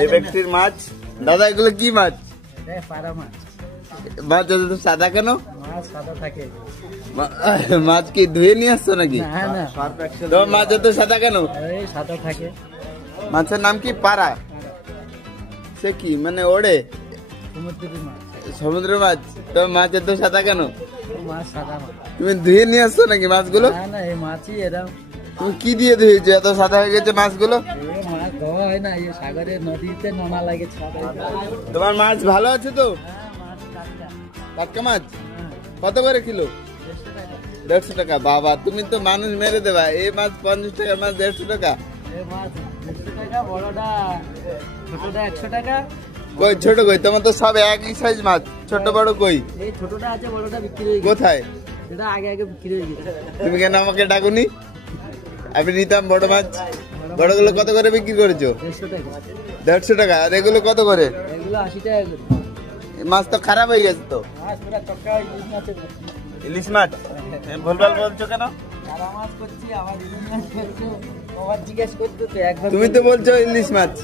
এই ব্যক্তির মাছ। দাদা এগুলো কি মাছ? পাড়া মাছ। মাছ এত সাদা কেন? মাছ সাদা থাকে। মাছ কি ধুয়ে নিয়ে আসছো নাকি? তোমার মাছ এত সাদা কেন? সাদা থাকে। মাছের নাম কি? পাড়া। সে কি মানে ওড়ে? সমুদ্রের মাছ। তোমার মাছ এত সাদা কেন? মাছ সাদা। তুমি ধুয়ে নিয়ে আসছো নাকি মাছগুলো? না এই মাছই এরকম। তুমি কি দিয়ে ধুয়েছো এত সাদা হয়ে গেছে মাছগুলো? মাছ ধোয়া হয় না, এই সাগরের নদীতে নোনা লাগে। তোমার মাছ ভালো আছে তো? টাটকা মাছ কত করে কিলো? 150 টাকা। বাবা তুমি তো মানুষ মেরে দেবা। এই মাছ 50 টাকা, মাছ 150 টাকা। কই ছোট কই? তোমার তো সব একই সাইজ মাছ, ছোট বড় কই? ছোটটা আছে, বড়টা বিক্রি হয়ে গেছে। কোথায়? এটা আগে বিক্রি হয়ে গেছে। তুমি কেন আমাকে ডাকুনি? আমি নিতাম বড় মাছ। বড়গুলো কত করে বিক্রি করেছো? 150 টাকা। 150 টাকা। আর এগুলো কত করে? এগুলো 80 টাকা করে। মাছ তো খারাপ হয়ে গেছে তো। মাছ পুরো টটকা ইলিশ মাছের মতো। ইলিশ মাছ? ভুলভাল বলছো কেন? সাদা মাছ করছি, আবার ইলিশ মাছ করছো, আবার জিজ্ঞেস করছো তো একবার। তুমি তো বলছো ইলিশ মাছ।